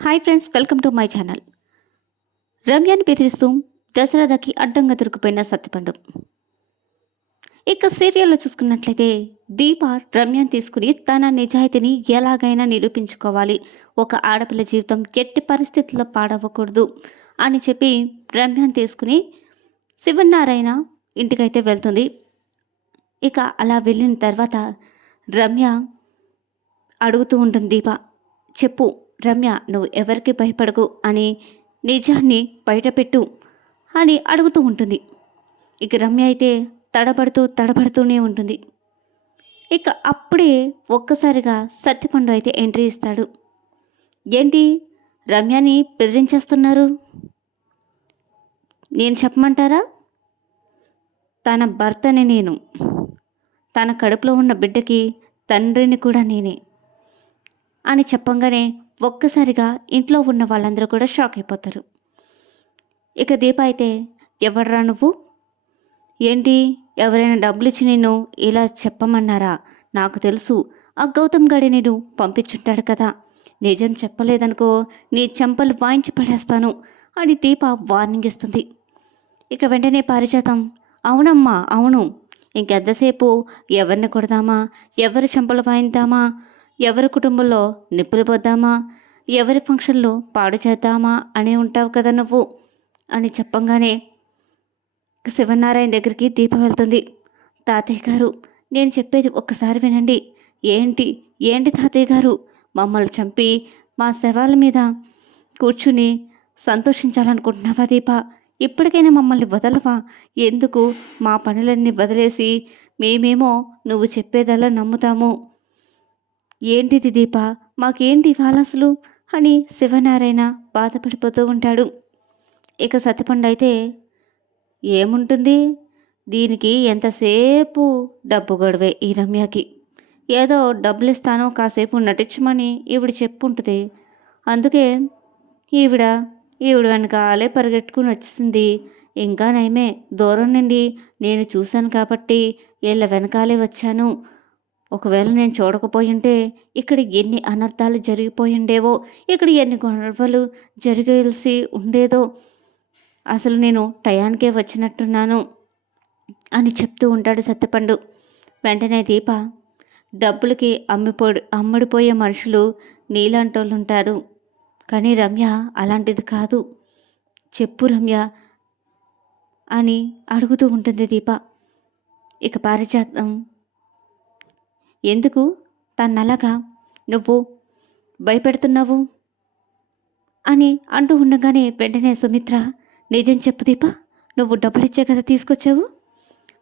Hi friends welcome to my channel రమ్యాన్ని బెదిరిస్తూ దశరథకి అడ్డంగా దొరికిపోయిన సత్యపండు. ఇక సీరియల్లో చూసుకున్నట్లయితే దీప రమ్యాన్ని తీసుకుని తన నిజాయితీని ఎలాగైనా నిరూపించుకోవాలి. ఒక ఆడపిల్ల జీవితం ఎట్టి పరిస్థితుల్లో పాడవ్వకూడదు అని చెప్పి రమ్యాన్ని తీసుకుని శివనారాయణ ఇంటికైతే వెళ్తుంది. ఇక అలా వెళ్ళిన తర్వాత రమ్య అడుగుతూ ఉంటుంది దీప చెప్పు రమ్య నువ్వు ఎవరికి భయపడకు అని నిజాన్ని బయటపెట్టు అని అడుగుతూ ఉంటుంది. ఇక రమ్య అయితే తడబడుతూ తడబడుతూనే ఉంటుంది. ఇక అప్పుడే ఒక్కసారిగా సత్యపండు అయితే ఎంట్రీ ఇస్తాడు. ఏంటి? రమ్యని బెదిరించేస్తున్నారు? నేను చెప్పమంటారా? తన భర్తని నేను. తన కడుపులో ఉన్న బిడ్డకి తండ్రిని కూడా నేనే అని చెప్పంగానే ఒక్కసారిగా ఇంట్లో ఉన్న వాళ్ళందరూ కూడా షాక్ అయిపోతారు. ఇక దీప అయితే ఎవడరా నువ్వు? ఏంటి? ఎవరైనా డబ్బులు ఇచ్చి నేను ఇలా చెప్పమన్నారా? నాకు తెలుసు. ఆ గౌతమ్ గడి నేను పంపించుంటాడు కదా. నిజం చెప్పలేదనుకో నీ చెంపలు వాయించి పడేస్తాను అని దీప వార్నింగ్ ఇస్తుంది. ఇక వెంటనే పారిజాతం అవునమ్మా అవును. ఇంకెంతసేపు? ఎవరిని కొడదామా? ఎవరి చెంపలు వాయిద్దామా? ఎవరి కుటుంబంలో నిప్పులు పోద్దామా ఎవరి ఫంక్షన్లు పాడు చేద్దామా అని ఉంటావు కదా నువ్వు? అని చెప్పంగానే శివనారాయణ దగ్గరికి దీప వెళ్తుంది. తాతయ్య గారు నేను చెప్పేది ఒక్కసారి వినండి. ఏంటి? ఏంటి తాతయ్య గారు? మమ్మల్ని చంపి మా శవాల మీద కూర్చుని సంతోషించాలనుకుంటున్నావా దీప? ఇప్పటికైనా మమ్మల్ని వదలవా? ఎందుకు మా పనులన్నీ వదిలేసి మేమేమో నువ్వు చెప్పేదల్లా నమ్ముతాము? ఏంటిది దీప? మాకేంటి ఇవాళ అని శివనారాయణ బాధపడిపోతూ ఉంటాడు. ఇక సత్యపండు అయితే ఏముంటుంది? దీనికి ఎంతసేపు డబ్బు గొడవే ఈ రమ్యకి? ఏదో డబ్బులు ఇస్తాను కాసేపు నటించమని ఈవిడ చెప్పుంటుంది. అందుకే ఈవిడ ఈవిడ వెనకాలే పరిగెట్టుకుని వచ్చింది ఇంకా నయమే దూరం నుండి నేను చూశాను కాబట్టి వీళ్ళ వెనకాలే వచ్చాను. ఒకవేళ నేను చూడకపోయింటే ఇక్కడ ఎన్ని అనర్థాలు జరిగిపోయిండేవో ఇక్కడ ఎన్ని గొడవలు జరిగేసి ఉండేదో అసలు నేను టయానికే వచ్చినట్టున్నాను అని చెప్తూ ఉంటాడు సత్యపండు. వెంటనే దీప డబ్బులకి అమ్మిపోడు అమ్ముడిపోయే మనుషులు నీలాంటోళ్ళు ఉంటారు కానీ రమ్య అలాంటిది కాదు. చెప్పు రమ్య అని అడుగుతూ ఉంటుంది దీప. ఇక పారిజాతం ఎందుకు? తన్నలాగా నువ్వు భయపెడుతున్నావు? అని అంటూ ఉండగానే వెంటనే సుమిత్ర నిజం చెప్పు దీప నువ్వు డబ్బులిచ్చే కదా తీసుకొచ్చావు?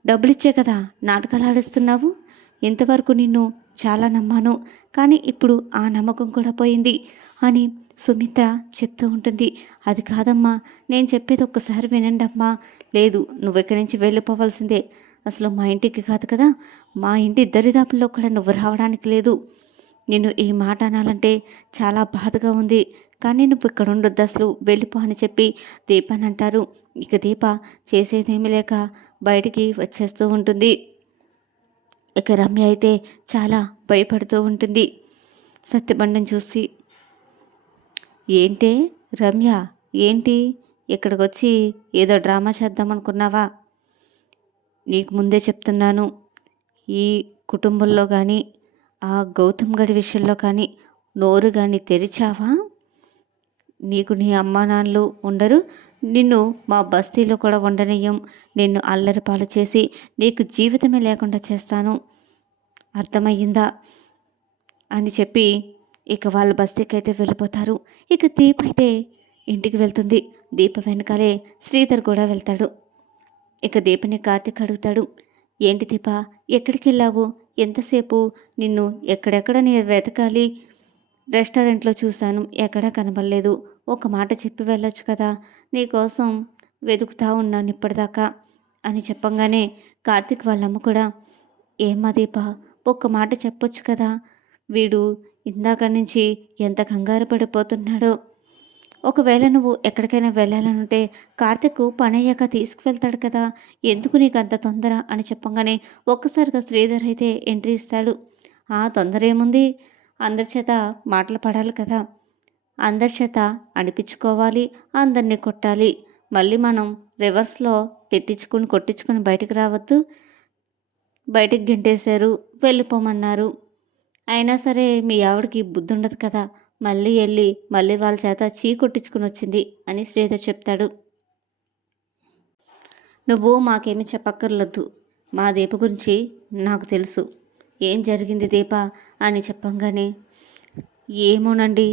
డబ్బులిచ్చే కదా నాటకాలు ఆడిస్తున్నావు? ఇంతవరకు నిన్ను చాలా నమ్మాను కానీ ఇప్పుడు ఆ నమ్మకం కూడా పోయింది అని సుమిత్ర చెప్తూ ఉంటుంది. అది కాదమ్మా నేను చెప్పేది ఒక్కసారి వినండమ్మా. లేదు నువ్వు ఇక్కడి నుంచి వెళ్ళిపోవాల్సిందే. అసలు మా ఇంటికి కాదు కదా. మా ఇంటి దరిదాపుల్లో కూడా నువ్వు రావడానికి లేదు. నేను ఈ మాట అనాలంటే చాలా బాధగా ఉంది. కానీ నువ్వు ఇక్కడ ఉండొద్దు అసలు వెళ్ళిపో అని చెప్పి దీపాని అంటారు. ఇక దీప చేసేదేమీ లేక బయటికి వచ్చేస్తూ ఉంటుంది. ఇక రమ్య అయితే చాలా భయపడుతూ ఉంటుంది. సత్యబండం చూసి ఏంటే రమ్య ఏంటి? ఇక్కడికి వచ్చి ఏదో డ్రామా చేద్దాం అనుకున్నావా నీకు ముందే చెప్తున్నాను. ఈ కుటుంబంలో కానీ ఆ గౌతమ్ గడి విషయంలో కానీ నోరు కానీ తెరిచావా? నీకు నీ అమ్మా నాన్నలు ఉండరు. నిన్ను మా బస్తీలో కూడా ఉండనీయం నిన్ను అల్లరి పాలు చేసి నీకు జీవితమే లేకుండా చేస్తాను. అర్థమయ్యిందా? అని చెప్పి ఇక వాళ్ళ బస్తీకి అయితే వెళ్ళిపోతారు. ఇక దీప అయితే ఇంటికి వెళ్తుంది. దీప వెనకాలే శ్రీధర్ కూడా వెళ్తాడు. ఇక దీపని కార్తీక్ అడుగుతాడు. ఏంటి దీప ఎక్కడికి వెళ్ళావు ఎంతసేపు? నిన్ను ఎక్కడెక్కడ నీ వెతకాలి? రెస్టారెంట్లో చూశాను ఎక్కడా కనబడలేదు. ఒక మాట చెప్పి వెళ్ళొచ్చు కదా? నీకోసం వెతుకుతా ఉన్నాను ఇప్పటిదాకా అని చెప్పంగానే కార్తీక్ వాళ్ళమ్మ కూడా ఏమా దీప ఒక్క మాట చెప్పొచ్చు కదా? వీడు ఇందాక నుంచి ఎంత కంగారు పడిపోతున్నాడో. ఒకవేళ నువ్వు ఎక్కడికైనా వెళ్ళాలనుంటే కార్తిక్ పని అయ్యాక తీసుకువెళ్తాడు కదా. ఎందుకు నీకు అంత తొందర అని చెప్పంగానే ఒక్కసారిగా శ్రీధర్ అయితే ఎంట్రీ ఇస్తాడు. ఆ తొందర ఏముంది? అందరి చేత మాటలు పడాలి కదా. అందరి చేత అనిపించుకోవాలి అందరినీ కొట్టాలి. మళ్ళీ మనం రివర్స్లో తిట్టించుకుని కొట్టించుకుని బయటకు రావద్దు. బయటకు గెంటేశారు వెళ్ళిపోమన్నారు. అయినా సరే మీ ఆవిడకి బుద్ధి ఉండదు కదా. మళ్ళీ వెళ్ళి మళ్ళీ వాళ్ళ చేత చీ కొట్టించుకుని వచ్చింది అని శ్రీధర్ చెప్తాడు. నువ్వు మాకేమీ చెప్పక్కర్లేదు మా దీప గురించి నాకు తెలుసు. ఏం జరిగింది దీప అని చెప్పంగానే ఏమోనండి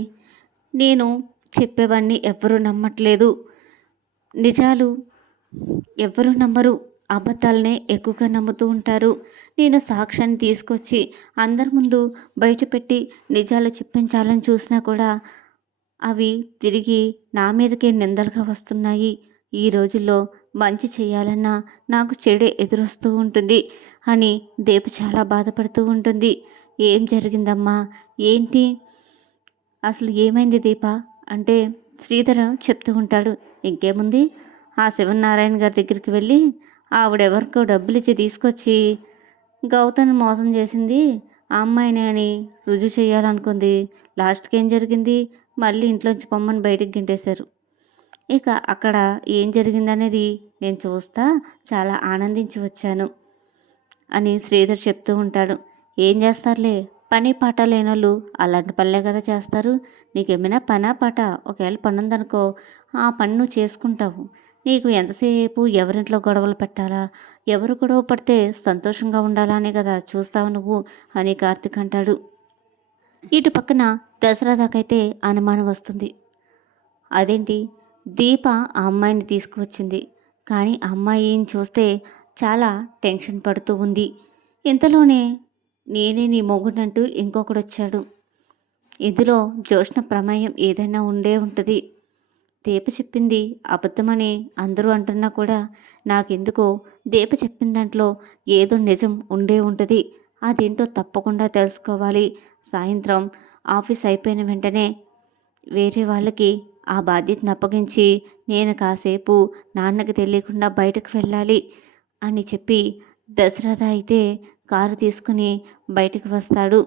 నేను చెప్పేవన్నీ ఎవ్వరూ నమ్మట్లేదు. నిజాలు ఎవ్వరూ నమ్మరు. అబద్ధాలనే ఎక్కువగా నమ్ముతూ ఉంటారు. నేను సాక్ష్యాన్ని తీసుకొచ్చి అందరి ముందు బయటపెట్టి నిజాలు చెప్పించాలని చూసినా కూడా అవి తిరిగి నా మీదకే నిందలుగా వస్తున్నాయి. ఈ రోజుల్లో మంచి చేయాలన్నా నాకు చెడే ఎదురొస్తూ ఉంటుంది అని దేపు చాలా బాధపడుతూ ఉంటుంది. ఏం జరిగిందమ్మా? ఏంటి? అసలు ఏమైంది దీప? అంటే శ్రీధర్ చెప్తూ ఉంటాడు. ఇంకేముంది? ఆ శివనారాయణ గారి దగ్గరికి వెళ్ళి ఆవిడెవరికో డబ్బులు ఇచ్చి తీసుకొచ్చి గౌతమ్ని మోసం చేసింది ఆ అమ్మాయిని అని రుజువు చేయాలనుకుంది లాస్ట్కి ఏం జరిగింది? మళ్ళీ ఇంట్లోంచి పొమ్మని బయటకు గింటేశారు. ఇక అక్కడ ఏం జరిగిందనేది నేను చూస్తా చాలా ఆనందించి వచ్చాను అని శ్రీధర్ చెప్తూ ఉంటాడు. ఏం చేస్తారులే? పని పాట లేనోళ్ళు అలాంటి పనులే కదా చేస్తారు. నీకేమైనా పనా పాట? ఒకవేళ పని ఉందనుకో ఆ పని నువ్వు చేసుకుంటావు. నీకు ఎంతసేపు ఎవరింట్లో గొడవలు పెట్టాలా? ఎవరు గొడవ పడితే సంతోషంగా ఉండాలా అనే కదా చూస్తావు నువ్వు అని కార్తిక్ అంటాడు. ఇటు పక్కన దసరా దాకైతే అనుమానం వస్తుంది. అదేంటి? దీప ఆ అమ్మాయిని తీసుకువచ్చింది. కానీ అమ్మాయిని చూస్తే చాలా టెన్షన్ పడుతూ ఉంది. ఇంతలోనే నేనే నీ మొగుడంటూ ఇంకొకడు వచ్చాడు ఇందులో జోష్ణ ప్రమేయం ఏదైనా ఉండే ఉంటుంది. దీప చెప్పింది అబద్ధమని అందరూ అంటున్నా కూడా నాకెందుకో దీప చెప్పిన దాంట్లో ఏదో నిజం ఉండే ఉంటుంది. అదేంటో తప్పకుండా తెలుసుకోవాలి. సాయంత్రం ఆఫీస్ అయిపోయిన వెంటనే వేరే వాళ్ళకి ఆ బాధ్యతను అప్పగించి నేను కాసేపు నాన్నకి తెలియకుండా బయటకు వెళ్ళాలి అని చెప్పి దశరథ అయితే కారు తీసుకుని బయటకు వస్తాడు.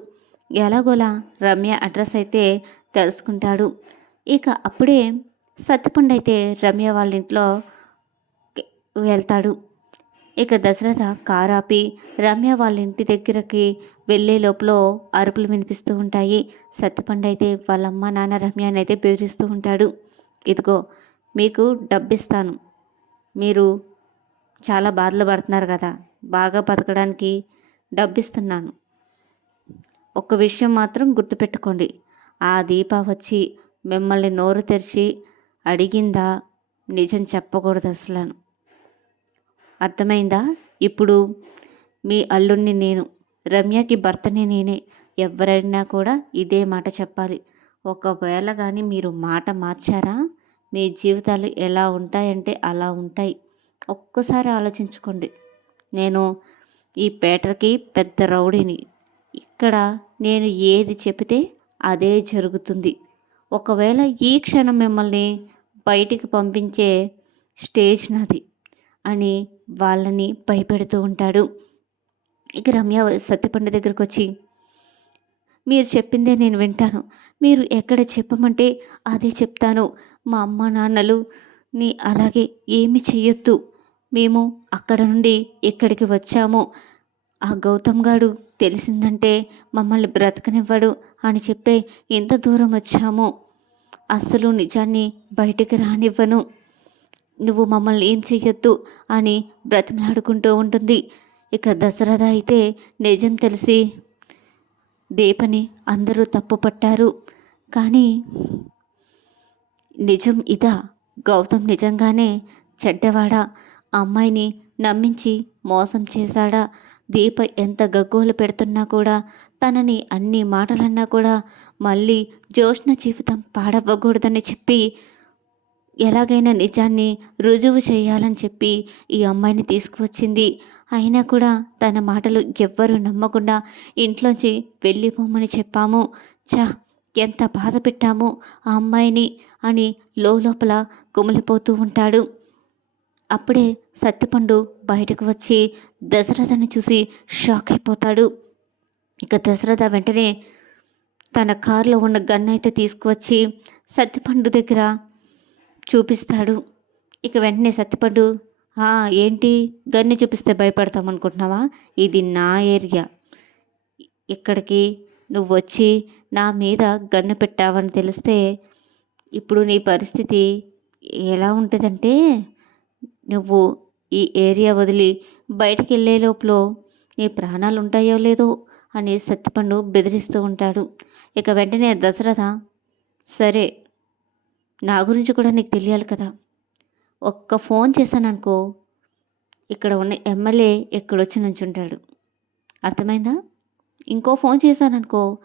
ఎలాగోలా రమ్య అడ్రస్ అయితే తెలుసుకుంటాడు. ఇక అప్పుడే సత్తిపండైతే అయితే రమ్య వాళ్ళ ఇంట్లో వెళ్తాడు. ఇక దశరథ కారాపి రమ్య వాళ్ళ ఇంటి దగ్గరకి వెళ్ళే లోపల అరుపులు వినిపిస్తూ ఉంటాయి. సత్తిపండైతే అయితే వాళ్ళ అమ్మ నాన్న రమ్యాని అయితే బెదిరిస్తూ ఉంటాడు. ఇదిగో మీకు డబ్బిస్తాను. మీరు చాలా బాధలు పడుతున్నారు కదా బాగా బతకడానికి డబ్బిస్తున్నాను. ఒక విషయం మాత్రం గుర్తుపెట్టుకోండి. ఆ దీప వచ్చి మిమ్మల్ని నోరు తెరిచి అడిగిందా? నిజం చెప్పకూడదు అసలు అర్థమైందా? ఇప్పుడు మీ అల్లుణ్ణి నేను రమ్యకి భర్తని నేనే ఎవరైనా కూడా ఇదే మాట చెప్పాలి. ఒకవేళ కానీ మీరు మాట మార్చారా? మీ జీవితాలు ఎలా ఉంటాయంటే అలా ఉంటాయి. ఒక్కసారి ఆలోచించుకోండి. నేను ఈ పేటకి పెద్ద రౌడీని. ఇక్కడ నేను ఏది చెబితే అదే జరుగుతుంది. ఒకవేళ ఈ క్షణం మిమ్మల్ని బయటికి పంపించే స్టేజ్ నాది అని వాళ్ళని భయపెడుతూ ఉంటాడు. ఇక రమ్య సత్యపండు దగ్గరకు వచ్చి మీరు చెప్పిందే నేను వింటాను. మీరు ఎక్కడ చెప్పమంటే అదే చెప్తాను. మా అమ్మ నాన్నలు నీ అలాగే ఏమి చెయ్యొద్దు. మేము అక్కడ నుండి ఇక్కడికి వచ్చాము. ఆ గౌతమ్ గాడు తెలిసిందంటే మమ్మల్ని బ్రతకనివ్వడు అని చెప్పే ఎంత దూరం వచ్చాము. అస్సలు నిజాన్ని బయటికి రానివ్వను. నువ్వు మమ్మల్ని ఏం చెయ్యొద్దు అని బ్రతిమలాడుకుంటూ ఉంటుంది. ఇక దశరథ అయితే నిజం తెలిసి దీపని అందరూ తప్పు పట్టారు కానీ నిజం ఇదా? గౌతమ్ నిజంగానే చెడ్డవాడా? అమ్మాయిని నమ్మించి మోసం చేశాడా? దీప ఎంత గగ్గోలు పెడుతున్నా కూడా తనని అన్ని మాటలన్నా కూడా మళ్ళీ జ్యోష్ణ జీవితం పాడవ్వకూడదని చెప్పి ఎలాగైనా నిజాన్ని రుజువు చేయాలని చెప్పి ఈ అమ్మాయిని తీసుకువచ్చింది. అయినా కూడా తన మాటలు ఎవ్వరూ నమ్మకుండా ఇంట్లోంచి వెళ్ళిపోమని చెప్పాము. చా ఎంత బాధ పెట్టాము ఆ అమ్మాయిని అని లోపల కుమిలిపోతూ ఉంటాడు. అప్పుడే సత్యపండు బయటకు వచ్చి దశరథని చూసి షాక్ అయిపోతాడు. ఇక దశరథ వెంటనే తన కారులో ఉన్న గన్ అయితే తీసుకువచ్చి సత్తిపండు దగ్గర చూపిస్తాడు. ఇక వెంటనే సత్తిపండు ఏంటి? గన్ని చూపిస్తే భయపడతాం అనుకుంటున్నావా? ఇది నా ఏరియా. ఇక్కడికి నువ్వు వచ్చి నా మీద గన్ను పెట్టావని తెలిస్తే ఇప్పుడు నీ పరిస్థితి ఎలా ఉంటుందంటే నువ్వు ఈ ఏరియా వదిలి బయటికి వెళ్ళే లోపల నీ ప్రాణాలు ఉంటాయో లేదో అని సత్తిపండు బెదిరిస్తూ ఉంటాడు. ఇక వెంటనే దశరథ సరే నా గురించి కూడా నీకు తెలియాలి కదా. ఒక్క ఫోన్ చేశాననుకో ఇక్కడ ఉన్న ఎమ్మెల్యే ఎక్కడొచ్చి నుంచుంటాడు. అర్థమైందా? ఇంకో ఫోన్ చేశాననుకో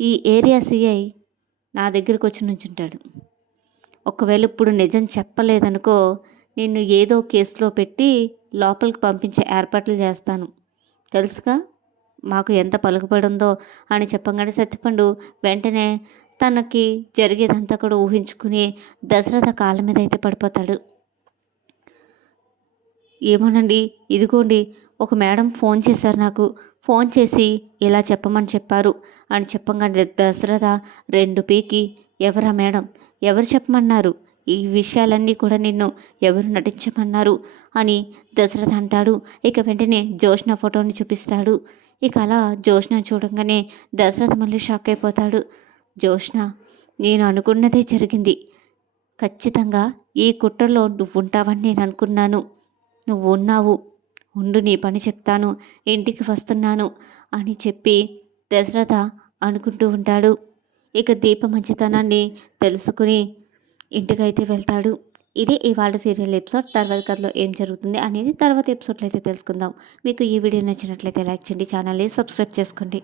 ఈ ఏరియా సిఐ నా దగ్గరికి వచ్చి నుంచుంటాడు. ఒకవేళ ఇప్పుడు నిజం చెప్పలేదనుకో నిన్ను ఏదో కేసులో పెట్టి లోపలికి పంపించే ఏర్పాట్లు చేస్తాను. తెలుసుగా? మాకు ఎంత పలుకుబడిందో అని చెప్పగానే సత్యపండు వెంటనే తనకి జరిగేదంతా కూడా ఊహించుకుని దశరథ కాళ్ళ మీద అయితే పడిపోతాడు. ఏమోనండి ఇదిగోండి ఒక మేడం ఫోన్ చేశారు నాకు. ఫోన్ చేసి ఇలా చెప్పమని చెప్పారు అని చెప్పంగానే దశరథ రెండు పీకి ఎవరా మేడం? ఎవరు చెప్పమన్నారు? ఈ విషయాలన్నీ కూడా నిన్ను ఎవరు నటించమన్నారు? అని దశరథ అంటాడు. ఇక వెంటనే జోష్న ఫోటోని చూపిస్తాడు. ఇక అలా జోష్న చూడంగానే దశరథ మళ్ళీ షాక్ అయిపోతాడు. జోష్న నేను అనుకున్నదే జరిగింది. ఖచ్చితంగా ఈ కుట్రలో నువ్వు ఉంటావని నేను అనుకున్నాను. నువ్వు ఉన్నావు ఉండు నీ పని చెప్తాను. ఇంటికి వస్తున్నాను అని చెప్పి దశరథ అనుకుంటూ ఉంటాడు. ఇక దీప మంచితనాన్ని తెలుసుకుని ఇంటికైతే వెళ్తాడు. ఇది ఇవాళ సీరియల్ ఎపిసోడ్. తర్వాత కథలో ఏం జరుగుతుంది అనేది తర్వాత ఎపిసోడ్లో అయితే తెలుసుకుందాం. మీకు ఈ వీడియో నచ్చినట్లయితే లైక్ చేయండి ఛానల్ని సబ్స్క్రైబ్ చేసుకోండి.